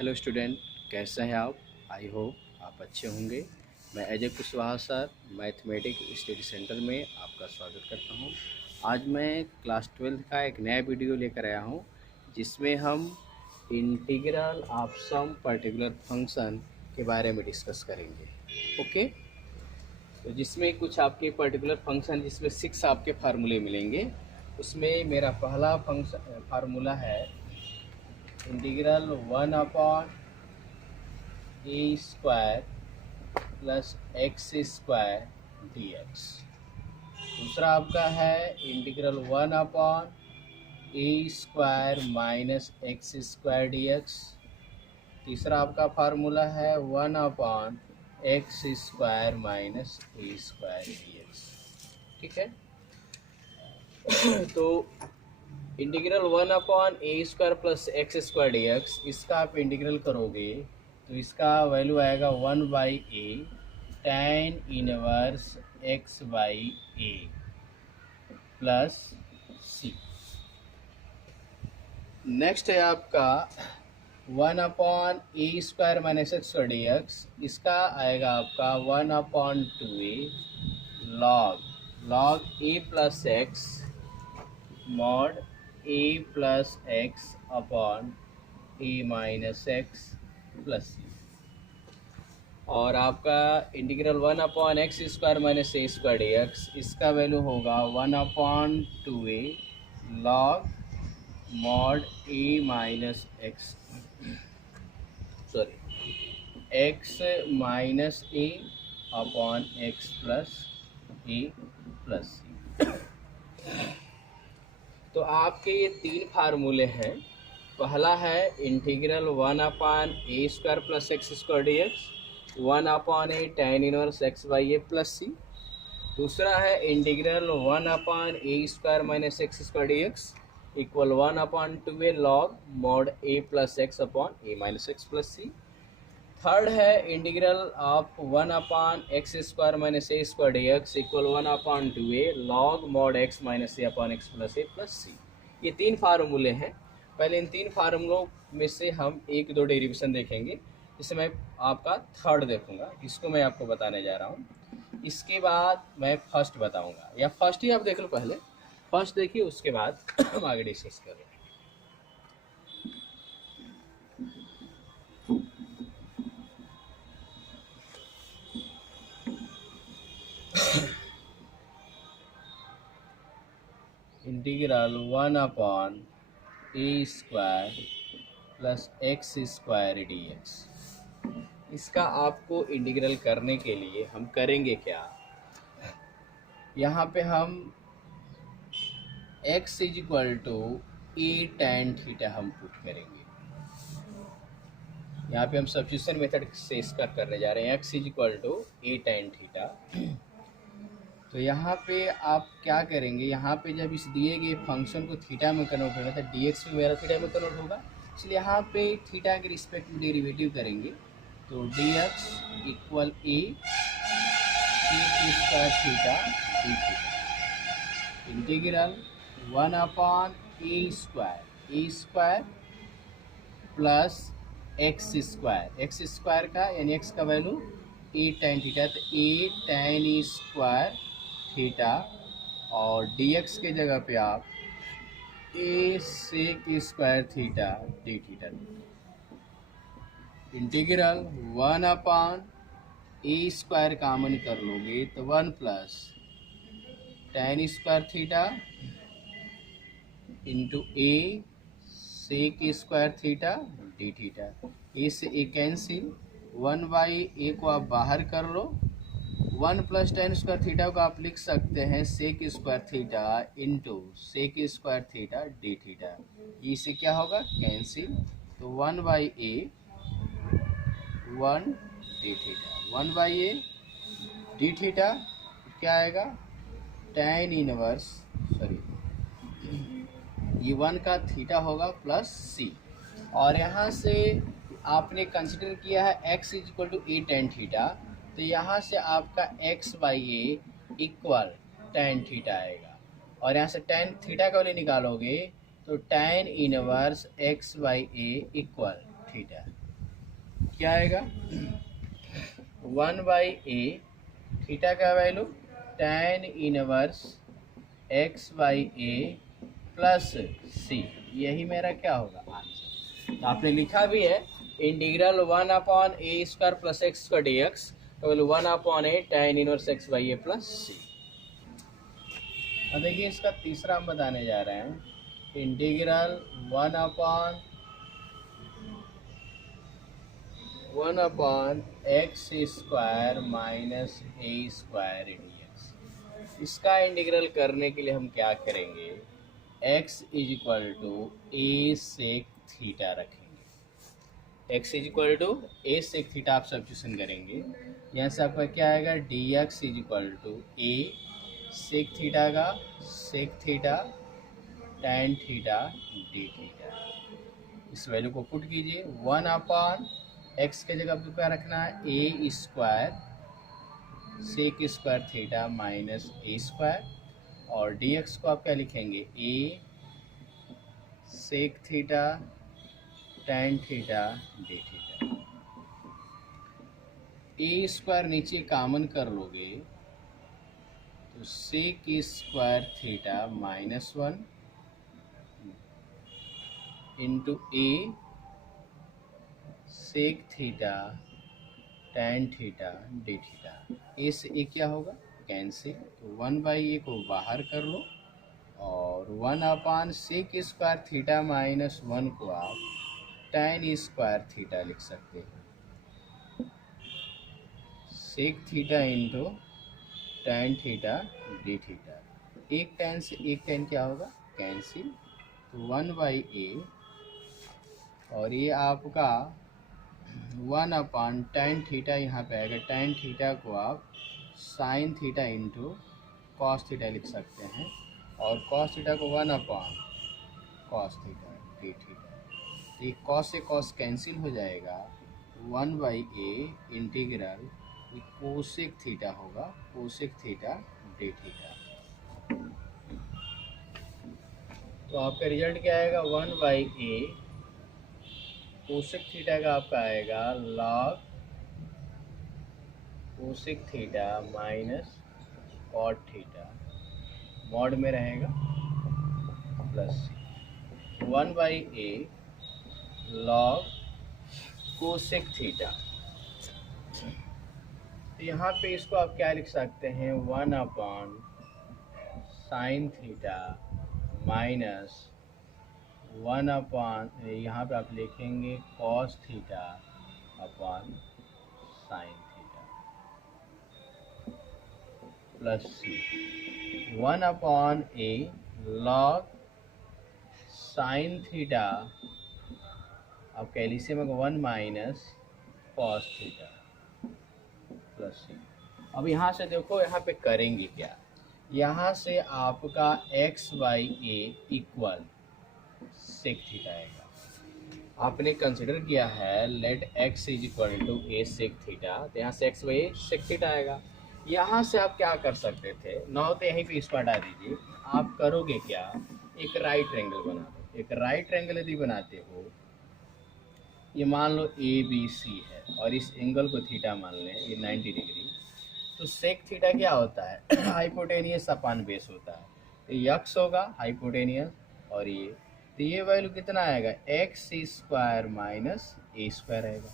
Hello student, कैसे हैं आप? आई होप आप अच्छे होंगे। मैं Ajay Kushwaha sir mathematics study centre में आपका स्वागत करता हूं। आज मैं क्लास 12 का एक नया वीडियो लेकर आया हूं, जिसमें हम integral of some particular function के बारे में डिस्कस करेंगे। ओके, तो जिसमें कुछ आपके पर्टिकुलर फंक्शन, जिसमें 6 आपके फार्मूले मिलेंगे। उसमें मेरा पहला फंक्शन फार्मूला है integral 1/a² plus x² dx। दूसरा आपका है integral 1/a² minus x² dx। तीसरा आपका फार्मूला है 1/x² माइनस a² dx। ठीक है, तो integral 1/a² plus x² dx, इसका आप इंटीग्रल करोगे तो इसका वैल्यू आएगा 1/a tan inverse x/a plus c। Next है आपका 1/a² माइनस x² dx, इसका आएगा आपका 1/2a log a plus x mod a plus x upon a minus x plus c। और आपका integral 1/x² minus a² dx, इसका value होगा 1/2a log mod a minus x x minus a upon x plus a plus c। तो आपके ये तीन फार्मूले हैं। पहला है integral 1/a² plus x² dx, 1/a tan inverse x/a plus c। दूसरा है integral 1/a² minus x² dx equal 1/2a log mod a plus x upon a minus x plus c। Third है integral of 1/x² minus a² dx equal 1/2a log mod x minus a upon x plus a plus c। ये तीन फार्मूले हैं। पहले इन तीन फार्मूलों में से हम एक दो डेरिवेशन देखेंगे। इससे मैं आपका थर्ड देखूंगा, इसको मैं आपको बताने जा रहा हूँ। इसके बाद मैं फर्स्ट बताऊंगा, या फर्स्ट ही आप देख लो, पहले फर्स्ट देखिए, उसके बाद हम आगे डिस्कस करेंगे। Integral 1/a² plus x² dx, इसका आपको इंटीग्रल करने के लिए हम करेंगे क्या? यहाँ पे हम x equal to a tan theta हम पुट करेंगे। यहाँ पे हम सब्स्टिट्यूशन मेथड से इसका करने जा रहे हैं। x equal to a tan theta. तो यहाँ पे आप क्या करेंगे, यहाँ पे जब इस दिए गए फंक्शन को थीटा में कन्वर्ट होगा तो dx भी मेरा थीटा में कन्वर्ट होगा, इसलिए यहाँ पे थीटा के रिस्पेक्ट में डेरिवेटिव करेंगे। तो dx equal a sec² theta d theta integral 1/a² plus x² का यानी x का वैल्यू a tan थीटा, तो a tan² थीटा और dx के जगह पे आप a sec² theta d theta. Integral 1/a² common कर लोगे तो 1 plus tan² theta into a sec² theta d theta. a से a कैंसिल, 1/a को आप बाहर कर लो, 1 प्लस tan² थीटा को आप लिख सकते हैं sec² theta into sec² theta d theta. इससे क्या होगा, कैंसिल, तो 1/a 1 d theta, 1/a d theta क्या आएगा, tan इनवर्स ये 1 का थीटा होगा प्लस c। और यहाँ से आपने कंसिडर किया है x equal to a tan theta, तो यहाँ से आपका x/a इक्वल tan थीटा आएगा। और यहाँ से tan थीटा का वैल्यू निकालोगे तो tan inverse x/a equal theta. क्या आएगा 1/a थीटा का value tan inverse x/a plus c, यही मेरा क्या होगा आंसर। तो आपने लिखा भी है इंटीग्रल 1/a² प्लस एक्स का dx तो 1/a tan inverse x/a plus c। अब देखिए इसका तीसरा हम बताने जा रहे हैं integral 1/x² minus a² dx। इसका इंटीग्रल करने के लिए हम क्या करेंगे, x equal to a sec theta रखेंगे। x equal to a sec theta आप सब्स्टिट्यूशन करेंगे, यहाँ से आपका क्या आएगा dx equal to a sec theta का sec theta tan theta D theta. इस वैल्यू को पुट कीजिए 1/x के जगह पे क्या रखना है a² सेक स्क्वायर थीटा माइनस a², और dx को आप क्या लिखेंगे a sec theta tan theta D theta. a² नीचे कामन कर लोगे तो sec square theta minus 1 into a sec theta tan theta D theta. A से ए क्या होगा कैंसिल, तो 1/a को बाहर कर लो और 1/sec² थीटा माइनस 1 को आप tan² थीटा लिख सकते हैं। Sec theta into tan theta D theta, एक tan से एक tan क्या होगा कैंसिल, तो 1/a और ये आपका 1/tan थीटा यहाँ पे आएगा। tan थीटा को आप sin theta into cos theta लिख सकते हैं, और cos थीटा को 1/cos थीटा डी थीटा। ये cos से cos कैंसिल हो जाएगा, 1/a इंटीग्रल कोसेक थीटा होगा, कोसेक थीटा डी थीटा। तो आपका रिजल्ट क्या आएगा 1/a कोसेक थीटा का आपका आएगा log cosec theta minus cot theta, mod में रहेगा plus 1/a log cosec theta. तो यहाँ पे इसको आप क्या लिख सकते हैं 1/sin थीटा माइनस 1/ यहाँ पे आप लिखेंगे cos theta upon sin theta plus c 1/a log sin theta, आप कैल्शियम में 1 minus cos theta plus c। अब यहाँ से देखो यहाँ पे करेंगे क्या, यहाँ से आपका x/a इक्वल सेक थीटा आएगा। आपने कंसिडर किया है let x equal to a sec theta, तो यहाँ से x/a सेक थीटा आएगा। यहाँ से आप क्या कर सकते थे, ना हो तो यहीं पे इसको हटा दीजिए। आप करोगे क्या, एक राइट ट्रायंगल बना दो। एक राइट ट्रायंगल यदि बनाते हो, ये मान लो ABC है और इस एंगल को थीटा मान लें, ये 90 डिग्री, तो सेक थीटा क्या होता है हाइपोटेनियस अपान बेस होता है। तो यक्स होगा हाइपोटेनियस, और ये तो ये वैल्यू कितना आएगा x² माइनस a² आएगा।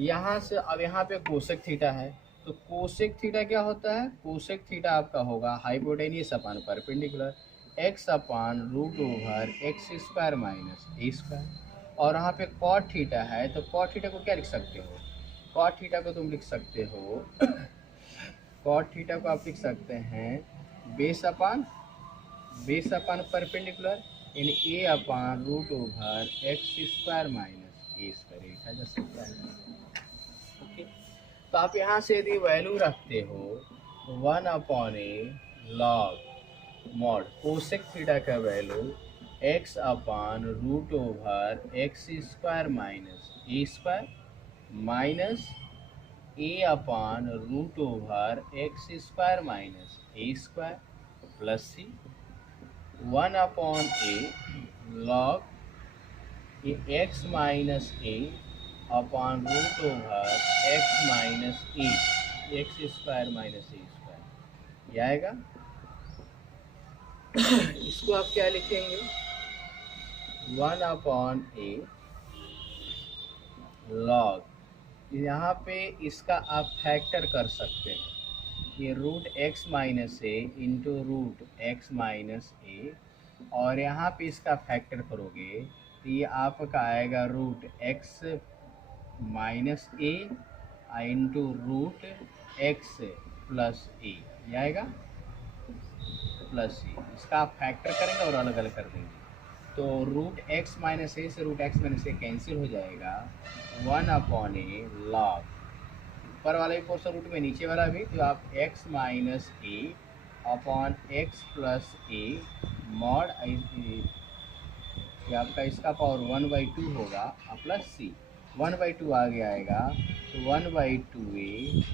यहाँ से अब यहाँ पे कोसेक थीटा है, तो कोसेक थीटा क्या होता है, कोसेक थीटा आपका होगा hypotenuse upon perpendicular x/√x² minus a²। और यहाँ पे कॉट थीटा है, तो कॉट थीटा को क्या लिख सकते हो, कॉट थीटा को तुम लिख सकते हो कॉट थीटा को आप लिख सकते हैं बेस अपान परपेंडिकुलर इन a/√x² माइनस a², लिखा जा सकता है। ओके, तो आप यहाँ से यदि वैल्यू रखते हो 1/a log mod cosec theta का value x/√x² minus a² minus a/√x² minus a² plus c 1/a log ये x minus a upon root over x minus a, x square minus a square, ये आएगा। इसको आप क्या लिखेंगे, 1 upon ए log, यहाँ पे इसका आप फैक्टर कर सकते हैं, ये रूट एक्स माइनस ए इंटू रूट एक्स माइनस ए, और यहाँ पे इसका फैक्टर करोगे तो ये आपका आएगा रूट एक्स माइनस ए इंटू रूट एक्स प्लस ए, ये आएगा प्लस ए। इसका आप फैक्टर करेंगे और अलग अलग कर देंगे, तो रूट एक्स माइनस ए से रूट एक्स माइनस ए कैंसिल हो जाएगा, 1 अपॉन ए लॉग, ऊपर वाला भी पोर्शन रूट में नीचे वाला भी, तो आप x minus A upon x plus A mod ये आपका इसका पावर 1/2 होगा प्लस सी, 1/2 आगे आएगा तो 1/2a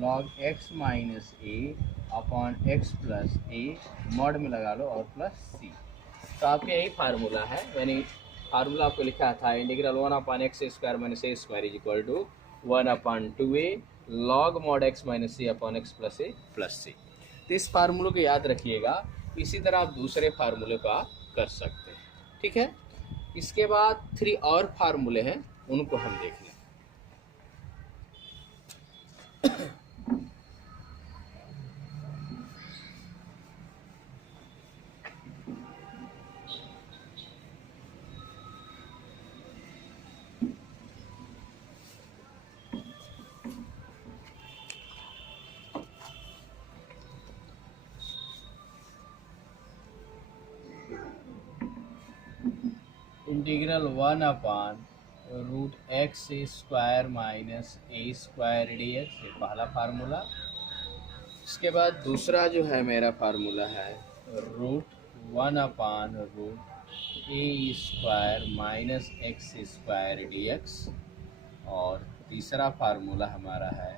log x minus A upon x plus A mod में लगा लो और प्लस सी। तो आपका यही फार्मूला है, यानी फार्मूला आपको लिखा था integral 1 upon x square minus a square is equal to 1 upon 2a log mod x minus c upon x plus a plus c. तो इस फार्मूले को याद रखिएगा, इसी तरह आप दूसरे फार्मूले को आप कर सकते हैं, ठीक है। इसके बाद 3 और फार्मूले हैं, उनको हम देख लें। Integral 1 upon root x square minus a square d x, ये पहला फार्मूला। इसके बाद दूसरा जो है मेरा फार्मूला है root 1 upon root a square minus x square d x, और तीसरा फार्मूला हमारा है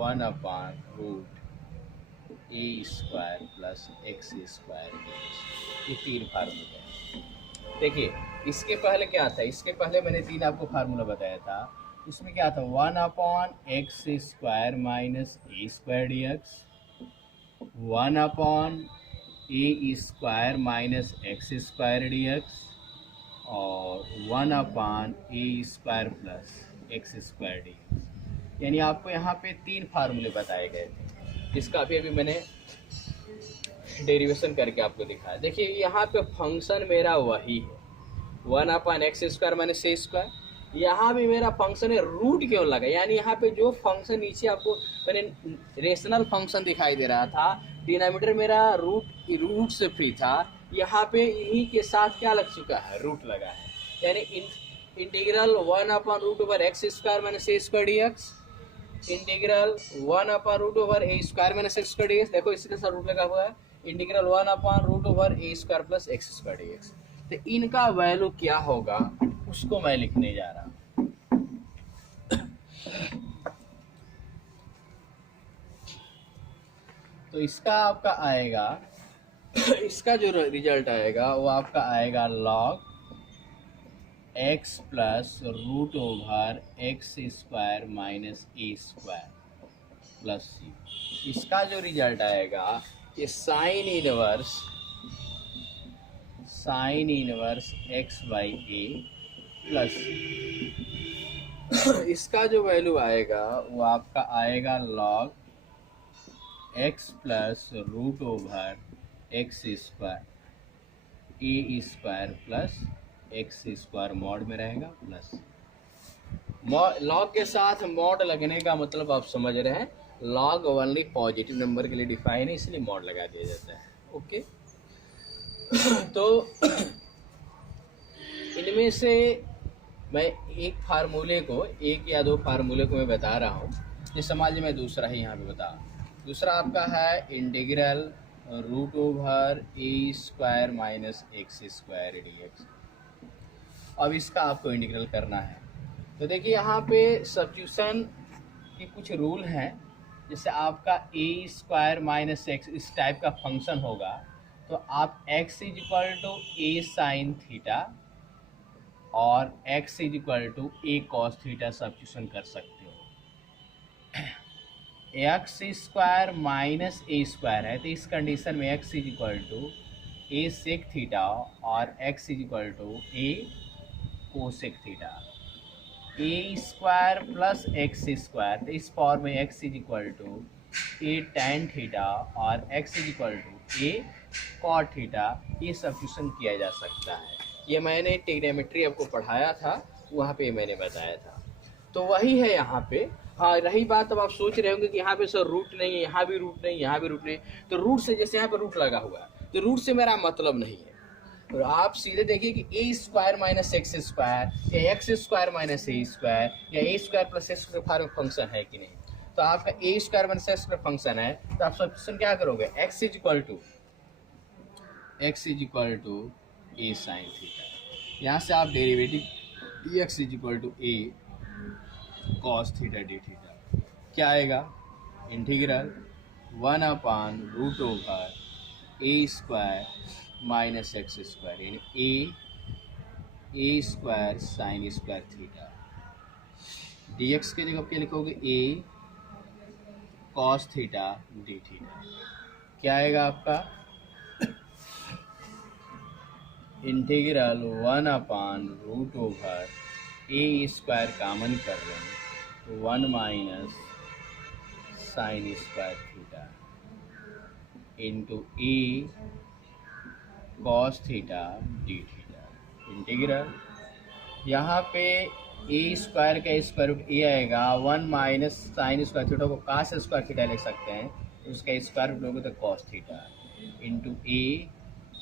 1 upon root a square plus x square d x. ये 3 फार्मूले हैं। देखिए इसके पहले क्या था, इसके पहले मैंने 3 आपको फार्मूला बताया था, उसमें क्या था 1 upon x square minus a square d x, 1 upon a square minus x square d x, और 1 upon a square plus x square d x. यानी आपको यहाँ पे 3 फार्मूले बताए गए थे, जिसका अभी मैंने डेरिवेशन करके आपको दिखाया। देखिए यहाँ पे फंक्शन मेरा वही है 1 upon x square minus a square, यहाँ भी मेरा फंक्शन है, रूट क्यों लगा, यानी यहाँ पे जो फंक्शन नीचे आपको मैंने रेशनल फंक्शन दिखाई दे रहा था, डिनोमिनेटर मेरा रूट से फ्री था, यहाँ पे इन्हीं के साथ क्या लग चुका है, रूट लगा है। यानी integral 1 upon root over x square minus a square d x, integral 1 upon root over a square minus x square d x, देखो इसके साथ रूट लगा हुआ है, integral 1 upon root over a square plus x square d x. तो इनका value क्या होगा उसको मैं लिखने जा रहा हूं। तो इसका आपका आएगा, इसका जो रिजल्ट आएगा वो आपका आएगा log x plus root over x square minus a square plus c. इसका जो रिजल्ट आएगा ये sine inverse x by a plus, इसका जो वैल्यू आएगा वो आपका आएगा log x plus root over x square a square plus x square mod में रहेगा प्लस, लॉग के साथ मॉड लगने का मतलब आप समझ रहे हैं, लॉग ओनली पॉजिटिव नंबर के लिए डिफाइन है, इसलिए मॉड लगा दिया जाता है। ओके तो इनमें से मैं एक फार्मूले को, 1 या 2 फार्मूले को मैं बता रहा हूँ, ये समझ में दूसरा ही यहाँ पे बता। दूसरा आपका है integral root over a square minus x square d x. अब इसका आपको इंटीग्रल करना है, तो देखिए यहाँ पे सब्स्टिट्यूशन के कुछ रूल हैं, जैसे आपका ए स्क्वायर माइनस एक्स इस टाइप का फंक्शन होगा, तो आप x is equal to a sine theta और x is equal to A cos theta substitution कर सकते हो। X square minus a square है, तो इस कंडीशन में x is equal to a sec theta और x is equal to a cosec theta. A square plus x square, तो इस फॉर्म में x is equal to a tan theta और x is equal to a cot theta, ये substitution किया जा सकता है। ये मैंने ट्रिग्नोमेट्री आपको पढ़ाया था, वहाँ पे मैंने बताया था। तो वही है यहाँ पे। हाँ, रही बात, अब आप सोच रहे होंगे कि यहाँ पे सर रूट नहीं है, यहाँ भी रूट नहीं, यहाँ भी रूट नहीं, तो रूट से जैसे यहाँ पे रूट लगा हुआ है तो रूट से मेरा मतलब नहीं है। और आप सीधे देखिए कि a square minus x square या x square minus a square या a square plus x square form function है कि नहीं। तो आपका a square minus x square function है, तो आप सब्स्टिट्यूशन क्या करोगे, x is equal to a sine theta. यहाँ से आप derivative d x is equal to A cos theta D theta क्या आएगा, इंटीग्रल 1/√ओवर a square minus x square, यानी a square sine square theta. D x के जगह क्या लिखोगे, a cos theta D theta. क्या आएगा आपका, इंटीग्रल 1/√ओवर ए स्क्वायर कॉमन कर रहे हैं तो 1 minus sine square theta into a cos theta D theta. Integral यहाँ पे ए स्क्वायर का स्क्वायर रूट ए आएगा, 1 माइनस साइन स्क्वायर थीटा को कास स्क्वायर थीटा लिख सकते हैं, उसका स्क्वायर रूट लोगे तो cos theta into a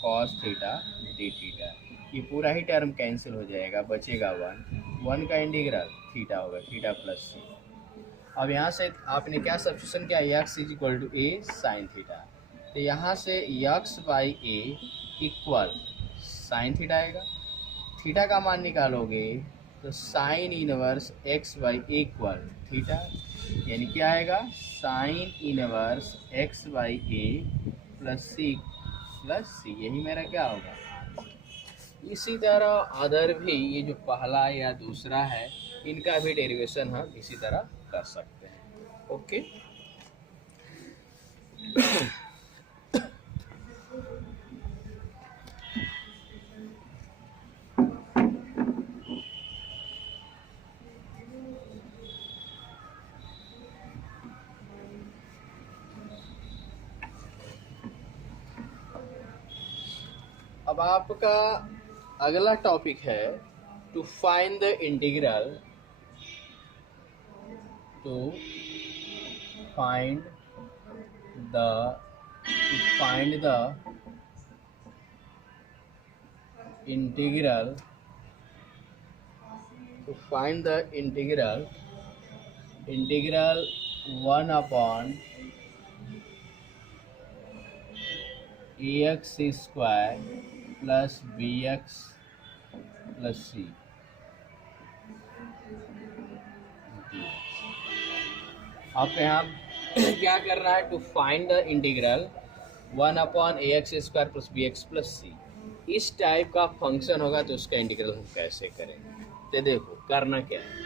cos theta D theta. ये पूरा ही टर्म कैंसिल हो जाएगा, बचेगा 1 का इंटीग्रल थीटा होगा, थीटा प्लस सी। अब यहाँ से आपने क्या सब्स्टिट्यूशन किया, x is equal to a sine theta, तो यहाँ से x by a equal sine theta आएगा। थीटा का मान निकालोगे तो sine inverse x by a equal theta, यानी क्या आएगा, sine inverse x by a plus c, यही मेरा क्या होगा। इसी तरह अदर भी, ये जो पहला या दूसरा है इनका भी डेरिवेशन हम इसी तरह कर सकते हैं। ओके, अब आपका अगला टॉपिक है to find the integral, integral 1/ax square plus bx plus c. आपको यहाँ क्या करना है, to find the integral 1/ax square plus bx plus c. इस टाइप का फंक्शन होगा तो उसका इंटीग्रल हम कैसे करेंगे, तो देखो करना क्या है,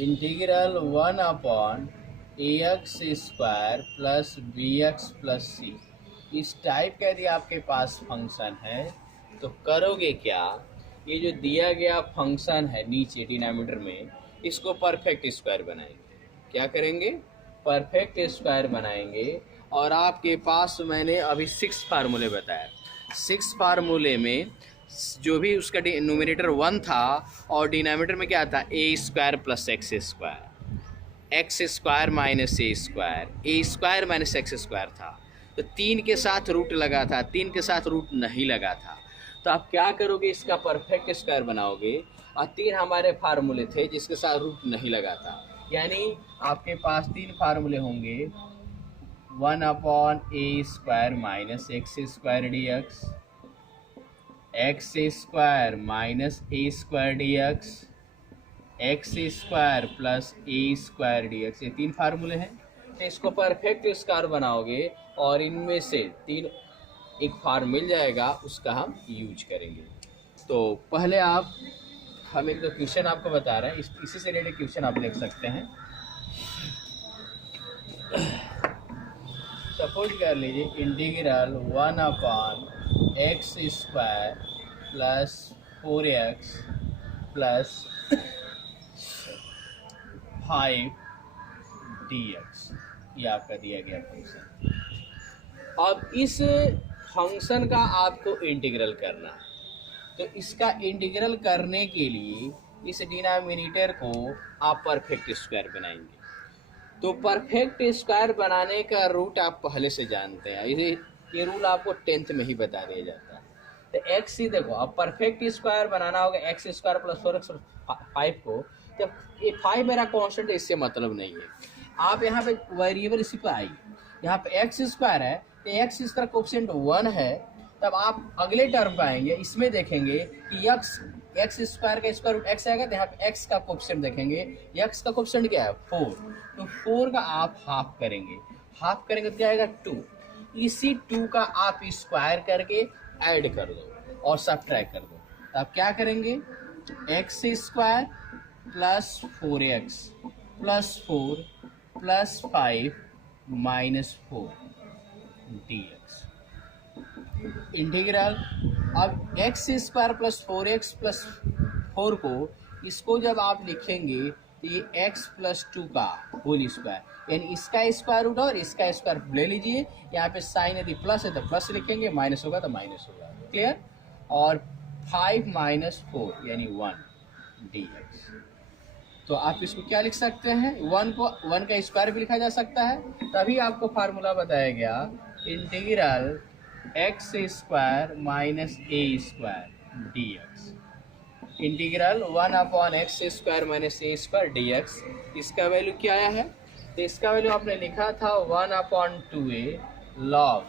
integral 1/ax square plus bx plus c. इस टाइप का यदि आपके पास फंक्शन है तो करोगे क्या, ये जो दिया गया फंक्शन है नीचे डिनोमिनेटर में, इसको परफेक्ट स्क्वायर बनाएंगे। क्या करेंगे, परफेक्ट स्क्वायर बनाएंगे। और आपके पास मैंने अभी 6 फार्मूले बताया, 6 फार्मूले में जो भी उसका न्यूमरेटर 1 था और डिनोमिनेटर में क्या था, a square plus x square, x square minus a square minus x square था। तो 3 के साथ रूट लगा था, 3 के साथ रूट नहीं लगा था। तो आप क्या करोगे, इसका परफेक्ट स्क्वायर बनाओगे। और 3 हमारे फार्मूले थे जिसके साथ रूट नहीं लगा था, यानी आपके पास 3 फार्मूले होंगे, 1/a square minus x square d x square minus a square d x square plus a square d ये 3 फार्मूले हैं। तो इसको परफेक्ट स्क्वायर बनाओगे और इनमें से 3 एक फार्म मिल जाएगा, उसका हम यूज करेंगे। तो पहले आप हम एक दो क्वेश्चन आपको बता रहे हैं, इसी से रिलेटेड क्वेश्चन आप लिख सकते हैं। सपोज कर लीजिए integral 1/x² plus 4x plus 5dx, ये आपका दिया गया फंक्शन। अब इस फंक्शन का आपको इंटीग्रल करना है, तो इसका इंटीग्रल करने के लिए इस डिनोमिनेटर को आप परफेक्ट स्क्वायर बनाएंगे। तो परफेक्ट स्क्वायर बनाने का रूट आप पहले से जानते हैं, ये रूल आपको 10th में ही बता दिया जाता है। तो एक्स ही देखो, अब परफेक्ट स्क्वायर बनाना होगा x² प्लस 4x 5 को। जब ये 5 मेरा कांस्टेंट है, इससे मतलब नहीं है। आप यहाँ पे वेरिएबल इसी पर आई, यहाँ पे x² है तो x इसका कोएफिशिएंट 1 है। तब आप अगले टर्म पे आएंगे, इसमें देखेंगे कि x² का स्क्वायर रूट x आएगा, तो यहाँ पे x का कोएफिशिएंट देखेंगे, x का कोएफिशिएंट क्या है 4, तो 4 का आप हाफ करेंगे, हाफ करेंगे तो क्या आएगा 2। इसी 2 का आप स्क्वायर करके ऐड कर दो और सबट्रैक्ट कर दो। तो आप क्या करेंगे, x² plus 4x plus 4 plus 5 minus 4 dx integral. अब x² प्लस 4x प्लस 4 को, इसको जब आप लिखेंगे तो ये x प्लस 2 का होल स्क्वायर, यानी इसका स्क्वायर रूट और इसका स्क्वायर ले लीजिए। यहाँ पे साइन यदि प्लस है तो प्लस लिखेंगे, माइनस होगा तो माइनस होगा, क्लियर। और 5 माइनस 4 यानी 1 dx। तो आप इसको क्या लिख सकते हैं, 1 का स्क्वायर भी लिखा जा सकता है। तभी आपको फार्मूला बताया गया, integral x² minus a² dx। Integral 1/x² minus a² dx, इसका वैल्यू क्या आया है, तो इसका वैल्यू आपने लिखा था 1/2a log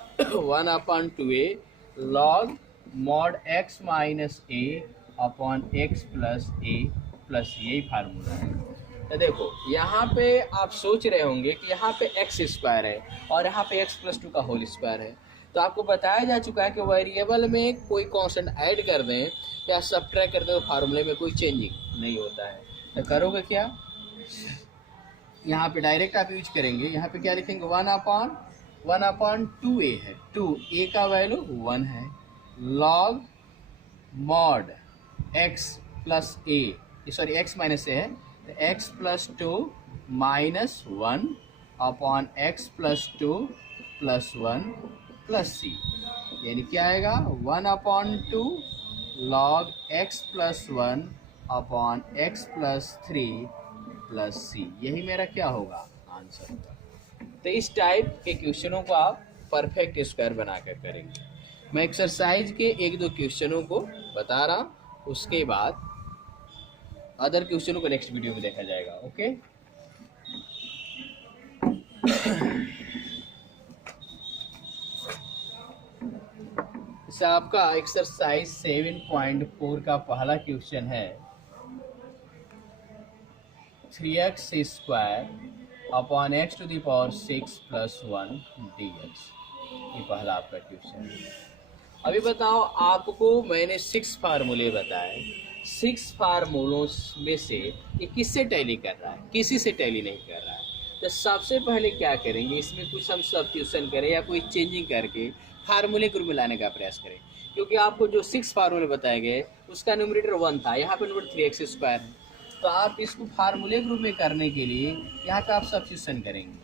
1/2a log mod x minus a upon x plus a plus, यही फार्मूला है। तो देखो यहाँ पे आप सोच रहे होंगे कि यहाँ पे x² है और यहाँ पे x प्लस 2 का होल स्क्वायर है। तो आपको बताया जा चुका है कि वेरिएबल में कोई कांस्टेंट ऐड कर दें या सबट्रैक्ट कर दें तो फार्मूले में कोई चेंजिंग नहीं होता है। तो करोगे क्या, यहाँ पे डायरेक्ट आप यूज करेंगे। यहाँ पे क्या लिखेंगे, 1/2a है, 2a का वैल्यू 1 है, log mod x plus a, sorry x minus a है, तो x plus 2 minus 1 upon x plus 2 plus 1 plus c, यानी क्या आएगा 1/2 log x plus 1 upon x plus 3 plus c, यही मेरा क्या होगा आंसर होगा। तो इस टाइप के क्वेश्चनों को आप परफेक्ट स्क्वायर बनाकर करेंगे। मैं एक्सरसाइज के एक दो क्वेश्चनों को बता रहा हूँ, उसके बाद अदर क्वेश्चनों को नेक्स्ट वीडियो में देखा जाएगा। ओके, इसे आपका एक्सरसाइज 7.4 का पहला क्वेश्चन है, 3x² upon x to the power 6 plus 1 dx, ये पहला आपका क्वेश्चन है। अभी बताओ, आपको मैंने 6 फार्मूले बताए, 6 फार्मूलों में से ये किससे टैली कर रहा है, किसी से टैली नहीं कर रहा है। तो सबसे पहले क्या करेंगे, इसमें कुछ हम सब्स्टिट्यूशन करें या कोई चेंजिंग करके फार्मूले को मिलाने का प्रयास करें। क्योंकि आपको जो 6 फार्मूले बताए गए उसका न्यूमरेटर 1 था, यहाँ पे नंबर 3x² है। तो आप इसको फार्मूले के रूप में करने के लिए यहाँ पे आप सब्स्टिट्यूशन करेंगे।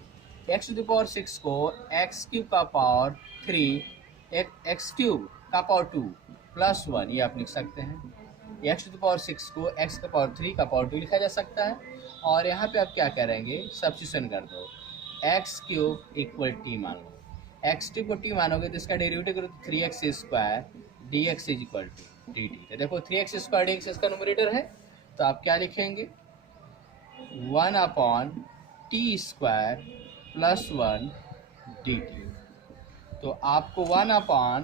x टू द पावर 6 को x³ का पावर 3 x³ का पावर 2 प्लस 1, ये आप लिख सकते हैं। x टू द पावर 6 को x का पावर 3 का पावर 2 लिखा जा सकता है। और यहाँ पे आप क्या करेंगे, सब्स्टिट्यूशन कर दो, x³ इक्वल t मान लो, x³ को t मानोगे तो इसका डेरिवेटिव करो 3x² dx is equal to dt। तो देखो 3x² dx इसका न्यूमरेटर है, तो आप क्या लिखेंगे 1/t² प्लस 1 dt। तो आपको 1/a²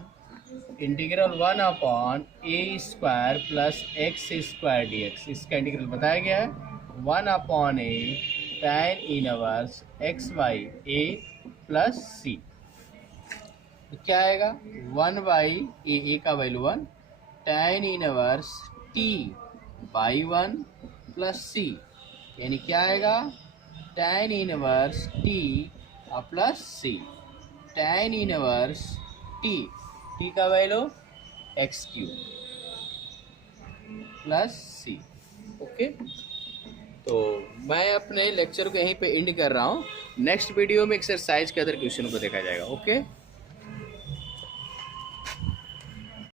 प्लस x² dx, इसका इंटीग्रल बताया गया है 1/a tan inverse x/a plus c। तो क्या आएगा 1/a का value 1, tan inverse t by 1 plus c, यानी क्या आएगा tan inverse t plus c, tan inverse t का value x cube plus c. Okay, तो मैं अपने लेक्चर को यहीं पे एंड कर रहा हूँ। नेक्स्ट वीडियो में एक्सरसाइज के अदर क्वेश्चन को देखा जाएगा। ओके।